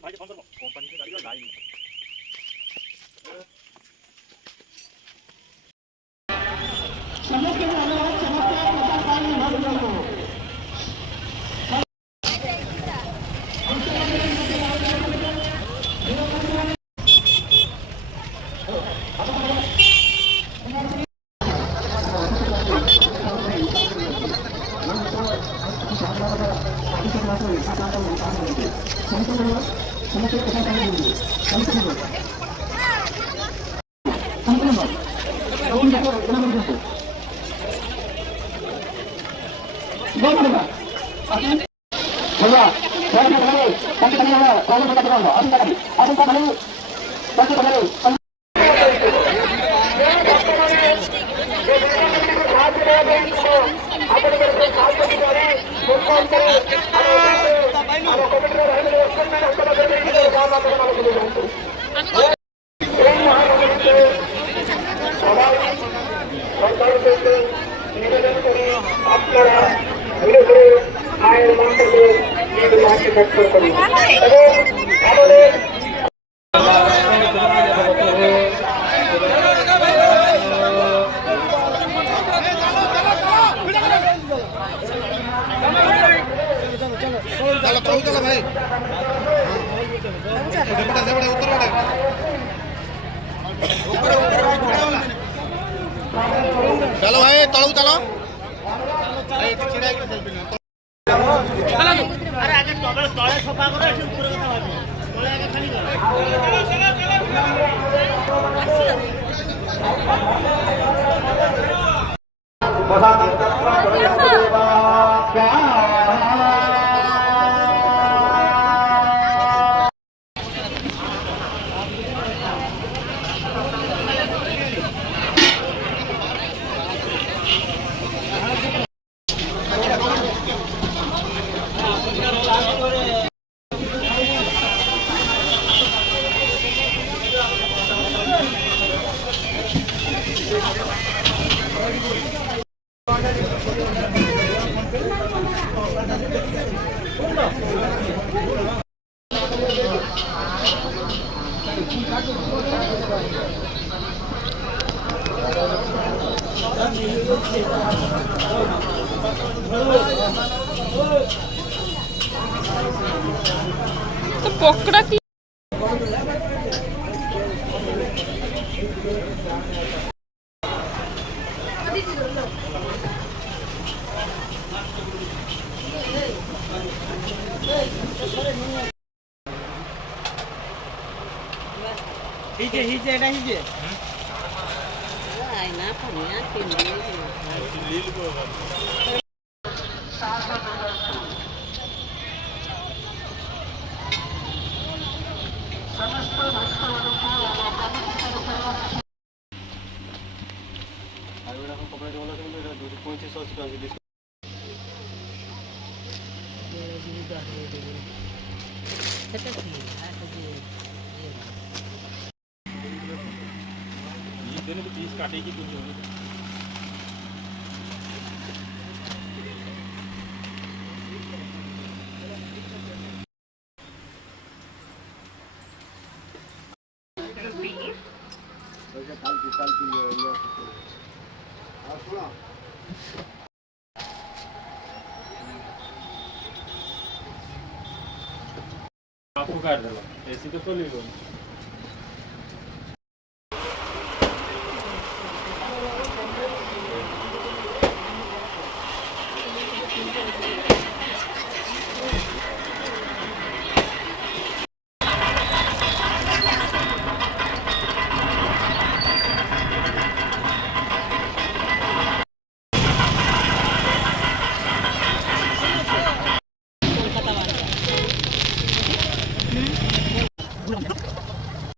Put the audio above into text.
Company থেকে গাড়িগুলো যায়নি। নিবেদন করি আপনারা ধীরে ধীরে মায়ের মন্ত্রকে ব্যক্ত করি এবং আমাদের ভাই चलो भाई तड़ू चलो আরে আগে তলে সোফা করে একটু উপরে কথা হবে তলে আগে খালি করো তো পকড়া কি হিজে হিজে এটা হিজে Ay, nada, ponía que piece काटेगी कुछ आपको काट दो ऐसी तो खोली